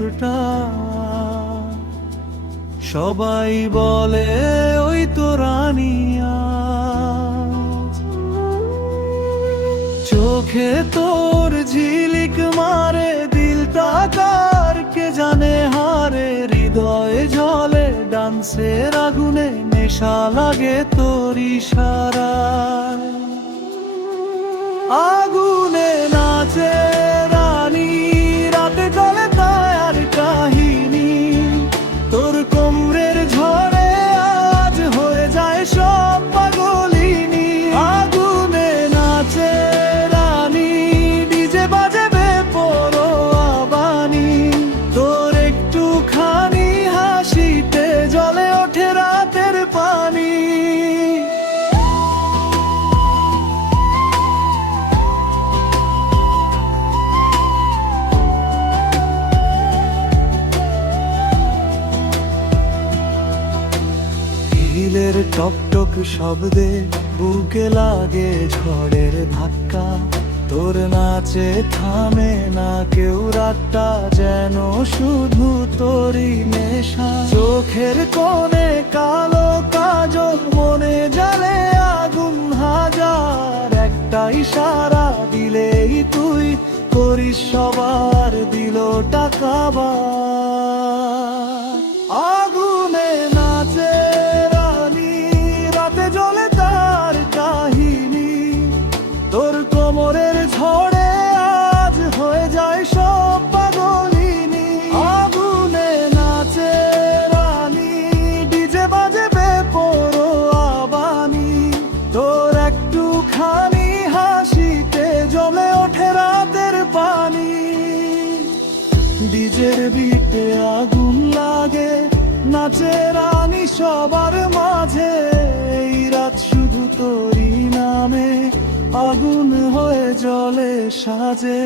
ভোরটা। সবাই বলে ওই তো রানিয়া, চোখে তোর ঝিলিক মারে, দিলটা কার কে জানে হারে। হৃদয়ে ঝলে ডান্সের আগুনে, নেশা লাগে তোর ইশারায়। আগুনে নাচে রানী, রাতে জলে তার কাহিনী। তোর কোমরের ঝড়ে আজ হয়ে যায় সব পাগলিনী। আগুনে নাচে রানী, ডিজে বাজবে পরোয়া বানি। তোর একটুখানি হাসিতে জ্বলে ওঠে রাতের পানি। হিলের টকটক শব্দে বুকে লাগে ঝড়ের ধাক্কা। তোর নাচে থামে না কেউ, রাতটা যেন শুধু তোরই নেশা। চোখের কোণে কালো কাজল, মনে জ্বলে আগুন হাজার। একটা ইশারা দিলেই তুই করিস সবার দিলটা কাবার। আগুনে নাচে রানী, রাতে জ্বলে তার কাহিনী। তোর কোমরের ঝড়ে আজ হয়ে যায় সব পাগলিনী। আগুনে নাচে রানী, ডিজে বাজবে পরোয়া বানি। তোর একটুখানি হাসিতে জমে ওঠে রাতের পানি। ডিজের বিটে আগুন লাগে, নাচে রানী সবার মাঝে। এই রাত শুধু তোরই নামে আগুন হয়ে জ্বলে সাজে।